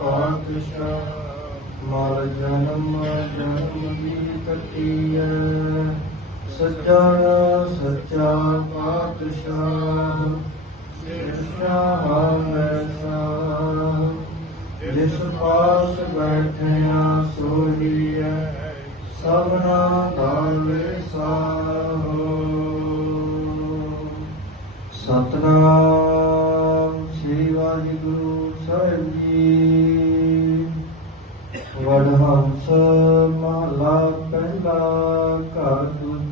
ਪਾਤਸ਼ਾਹ ਮਰ ਜਨਮ ਜਨਮ ਦੀ ਕਟੀਐ ਸੱਚਾ ਸੱਚਾ ਪਾਤਸ਼ਾਹ ਜਿਸਾ ਹਮੇਸ਼ਾ ਜਿਸ ਪਾਸ ਬੈਠਿਆ ਸੋਹੀਐ ਸਭਨਾ ਦਾਲੇ ਸਾਹੋ ਸਤਨਾਮ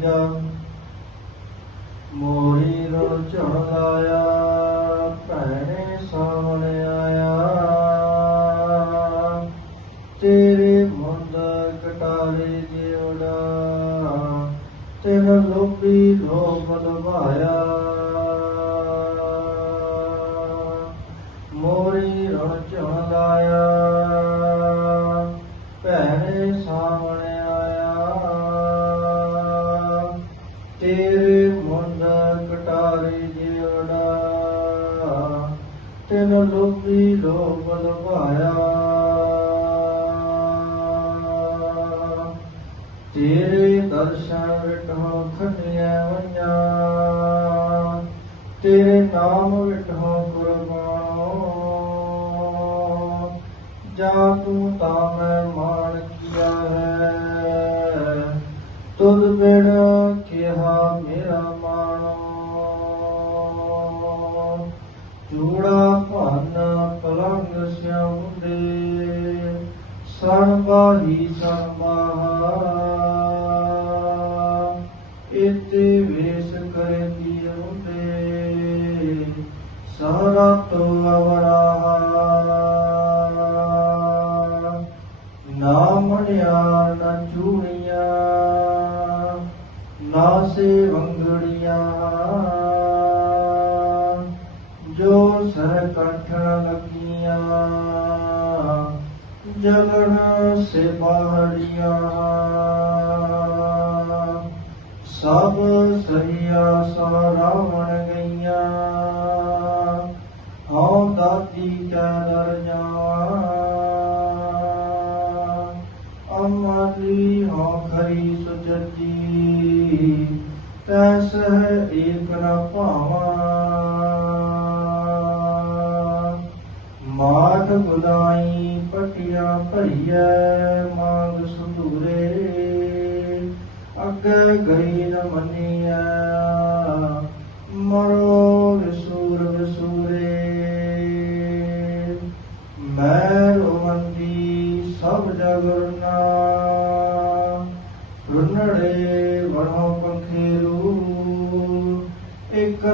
ਘਰ ਦੂਜਾ ਮੋਰੀ ਰੋਝਣ ਲਾਇਆ, ਭੈਣੇ ਸਾਹਮਣੇ ਆਇਆ। ਤੇਰੇ ਮੁੰਦ ਕਟਾਰੇ ਜਿਉੜਾ ਤੇਨ ਲੋਭੀ ਲੋਭ ਲਵਾਇਆ ਤੇਰੇ ਮੁੰਡ ਕਟਾਰੇ ਜਿਉੜਾ ਤੈਨ ਲੋਭੀ ਲੋਭ ਲਵਾਇਆ ਤੇਰੇ ਦਰਸ਼ਨ ਵਿਟਹੁ ਖੰਡਿਆ ਵਈਆਂ ਤੇਰੇ ਨਾਮ ਵਿਟਹੁ ਕੁਰਬਾਨੋ ਜਾ ਤੂੰ ਤਾਂ ਮੈਂ ਮਾਣ ਕੀਆ ਹੈ ਤੁਧ ਬਿਨ ਕਿਹਾ, ਮੇਰਾ ਮਾਣੋ। ਚੂੜਾ ਭੰਨ ਪਲੰਗ ਸਿਉਂਦੇ, ਸਣ ਬਾਹੀ ਸਣ ਬਾਹਾ। ਇਤੇ ਵੇਸ ਕਰੇ ਕੀ ਹੁੰਦੇ ਸਾਰਾ ਤੋ ਅਵਰਾ ਨਾ ਸੇ ਵੰਗੜੀਆਂ ਜੋ ਸਰ ਕੰਠਣ ਲੱਗੀਆਂ ਜਗਣ ਸੇ ਬਾਹੜੀਆਂ ਸਭ ਸਰੀਆ ਸਾਰਾਵਣ ਅਮਰੀ ਖਰੀ ਸੁਚਜੀ ਤੈਸ ਏਕ ਨ ਭਾਵਾਂ। ਮਾਤ ਗੁਦਾਈ ਪਟਿਆ ਭਰੀਐ, ਮੰਗ ਸੁਧੂਰੇ। ਅੱਗੇ ਗਈ ਨ ਮੰਨੀਐ।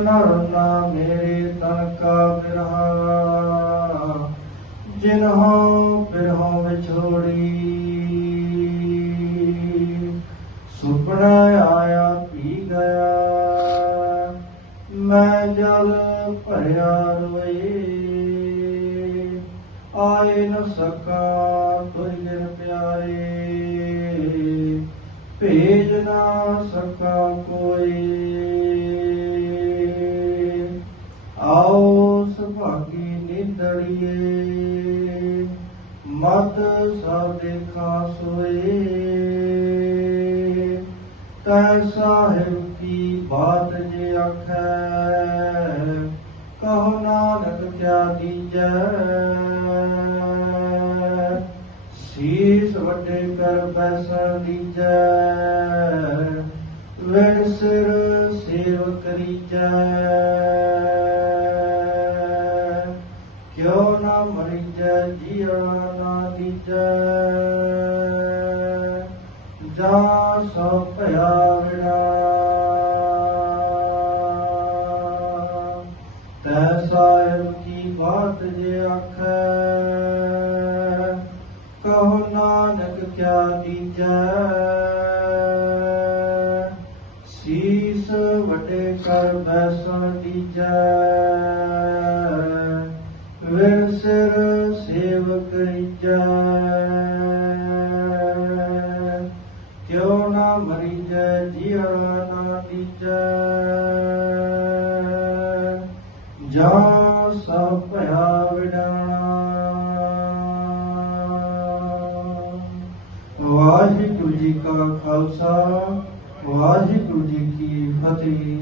ਨਰ ਨਾ ਮੇਰੇ ਤਨ ਕਾ ਬਿਰਹਾ। ਜਿਨਹੁ ਬਿਰਹੁ ਵਿਛੋੜੀ ਸੁਪਨਾ ਆਇਆ, ਪੀ ਗਿਆ। ਮੈਂ ਜਲ ਭਰਿਆ ਰੋਏ। ਆਏ ਨ ਸਕਾ ਤੁਝ ਦਿਨ ਪਿਆਰੇ। ਭੇਜ ਨਾ ਸਕਾ ਕੋਈ। ਨਿੰਦੜੀਏ ਮਤ ਸਭ ਦੇਖਾ ਸੋਏ ਤੈ ਸਾਹਿਬ ਕੀ ਬਾਤ ਜੇ ਆਖੈ? ਕਹੋ ਨਾਨਕ ਕਿਆ ਦੀਜੈ? ਸੀਸ ਵੱਡੇ ਕਰ ਬੈਸਾ ਦੀਜੈ ਵੇੜ ਸਿਰ ਸੇਵ ਕਰੀਜੈ ਕਿਉ ਨਾ ਮਰੀਜੈ, ਜੀਆ ਨਾ ਦੀਜੈ ਜਾ ਸੋ ਭਇਆ ਵਿੜਾ ਤੈ ਸਾਹਿਬ ਕੀ ਬਾਤ ਜੇ ਆਖੈ, ਕਹੋ ਨਾਨਕ ਕਿਆ ਦੀਜੈ। ਸੀਸ ਵੱਡੇ ਕਰ ਬੈਸਣ ਦੀਜੈ। ਤਿਸਰ ਸੇਵਕ ਰੀਜੈ ਨਾ ਮਰੀਜੈ ਜੀਆ ਵਾਹਿਗੁਰੂ ਜੀ ਕਾ ਖਾਲਸਾ ਵਾਹਿਗੁਰੂ ਜੀ ਕੀ ਫਤਿਹ।